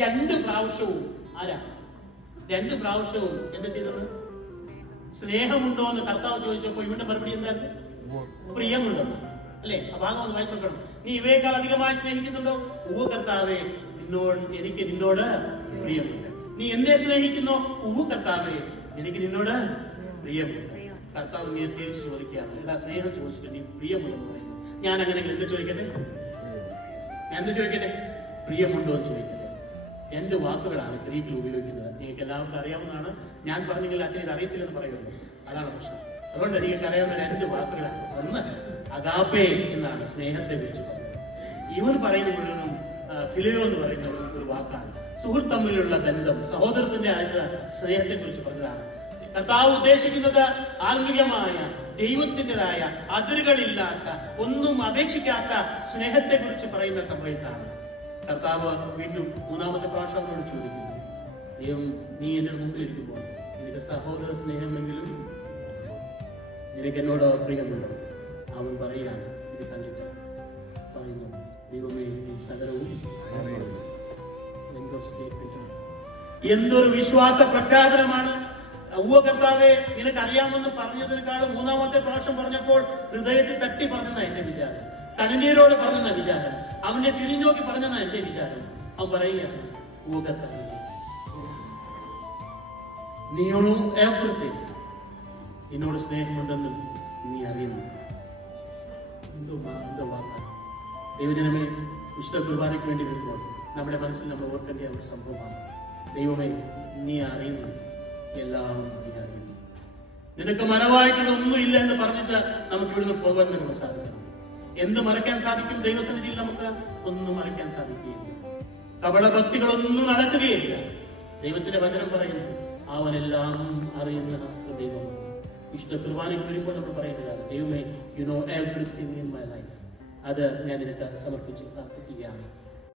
2 പ്രാവശ്യവും രണ്ട് പ്രാവശ്യവും എന്താ ചെയ്തത്? സ്നേഹമുണ്ടോ എന്ന് കർത്താവ് ചോദിച്ചപ്പോ ഇവന്റെ മറുപടി എന്തായിരുന്നു? പ്രിയമുണ്ടോ. അല്ലെ? ആ ഭാഗം ഒന്ന് വായിച്ചു നോക്കണം. നീ ഇവയേക്കാൾ അധികമായി സ്നേഹിക്കുന്നുണ്ടോ? ഉവ്വ് കർത്താവേ, എനിക്ക് നിന്നോട് പ്രിയമുണ്ട്. നീ എന്നെ സ്നേഹിക്കുന്നോ? ഉവ്വ് കർത്താവേ, എനിക്ക് നിന്നോട് പ്രിയമുണ്ട്. കർത്താവ് നീ തിരിച്ചു ചോദിക്കുകയാണ്, എന്താ സ്നേഹം ചോദിച്ചിട്ട് നീ പ്രിയമുണ്ടെന്ന് പറയുന്നത്? ഞാൻ അങ്ങനെയെങ്കിൽ എന്ത് ചോദിക്കട്ടെ? പ്രിയമുണ്ടോ എന്ന് ചോദിക്കട്ടെ. 2 വാക്കുകളാണ് ഗ്രീക്കിൽ ഉപയോഗിക്കുന്നത്. നിങ്ങൾക്ക് എല്ലാവർക്കും അറിയാവുന്നതാണ്. ഞാൻ പറഞ്ഞെങ്കിൽ അച്ഛൻ ഇത് അറിയത്തില്ലെന്ന് പറയുള്ളൂ. അതാണ് പ്രശ്നം. അതുകൊണ്ട് നിങ്ങൾക്ക് അറിയാവുന്ന 2 വാക്കുകളാണ്. ഒന്ന് അഗാപ്പേ എന്നാണ്, സ്നേഹത്തെ കുറിച്ച് പറയുന്നത്. ഇവൻ പറയുന്ന മുഴുവനും ഫിലിയോ എന്ന് പറയുന്ന ഒരു വാക്കാണ്. സുഹൃത്ത് തമ്മിലുള്ള ബന്ധം, സഹോദരത്തിന്റെ ആയിട്ടുള്ള സ്നേഹത്തെ കുറിച്ച് പറഞ്ഞതാണ്. കർത്താവ് ഉദ്ദേശിക്കുന്നത് ആത്മീയമായ, ദൈവത്തിൻ്റെതായ, അതിരുകളില്ലാത്ത, ഒന്നും അപേക്ഷിക്കാത്ത സ്നേഹത്തെ കുറിച്ച് പറയുന്ന സമയത്താണ് കർത്താവ് വീണ്ടും 3ാമത്തെ പ്രാവശ്യം അവനോട് ചോദിക്കുന്നു, ദൈവം, നീ എന്റെ മുമ്പിൽ ഇരിക്കുമ്പോൾ നിനക്ക് സഹോദര സ്നേഹമെങ്കിലും നിനക്ക് എന്നോട് പ്രിയമുണ്ടോ? അവൻ പറയുകയാണ്, ഇത് കണ്ടിട്ട് പറയുന്നു, ദൈവമേ, നീ സകലവും. എന്തൊരു വിശ്വാസ പ്രഖ്യാപനമാണ്! ഉവ്വ് കർത്താവേ, നിനക്ക് അറിയാമെന്ന് പറഞ്ഞതിനേക്കാളും 3ാമത്തെ പ്രാവശ്യം പറഞ്ഞപ്പോൾ ഹൃദയത്തിൽ തട്ടി പറഞ്ഞെന്നാ എന്റെ വിചാരം, കണ്ണുനീരോട് പറഞ്ഞെന്ന വിചാരം, അവനെ തിരിഞ്ഞോക്കി പറഞ്ഞെന്നാ എന്റെ വിചാരം. അവൻ പറയുകയാണ്, ഉവ്വ് കർത്താവേ, നീ എവറിത്തിങ്, എന്നോട് സ്നേഹമുണ്ടെന്ന് നീ അറിയുന്നു. എന്തോ വാക്കാണ്. ദൈവജനമേ, വിശുദ്ധ കുർബാനയ്ക്ക് വേണ്ടി വരുമ്പോൾ നമ്മുടെ മനസ്സിൽ നമ്മൾ ഓർക്കേണ്ട ഒരു സംഭവമാണ്. ദൈവമേ, നീ അറിയുന്നു, എല്ലാം നീ അറിയുന്നു. നിനക്ക് മറവായിട്ടുള്ള ഒന്നുമില്ല എന്ന് പറഞ്ഞിട്ട് നമുക്ക് ഇവിടുന്ന് പോകാൻ നമുക്ക് സാധിക്കണം. എന്ത് മറയ്ക്കാൻ സാധിക്കും? ദൈവസന്നിധിയിൽ നമുക്ക് ഒന്നും മറയ്ക്കാൻ സാധിക്കുകയില്ല. കപടഭക്തികളൊന്നും നടക്കുകയില്ല. ദൈവത്തിന്റെ വചനം പറയുന്നു, അവനെല്ലാം അറിയുന്ന ദൈവം. വിശുദ്ധ കുർബാനയ്ക്ക് വരുമ്പോൾ നമ്മൾ പറയുന്നതാണ്, ദൈവമേ, you know everything in my life. അത് ഞാൻ നിനക്ക് സമർപ്പിച്ച് പ്രാർത്ഥിക്കുകയാണ്.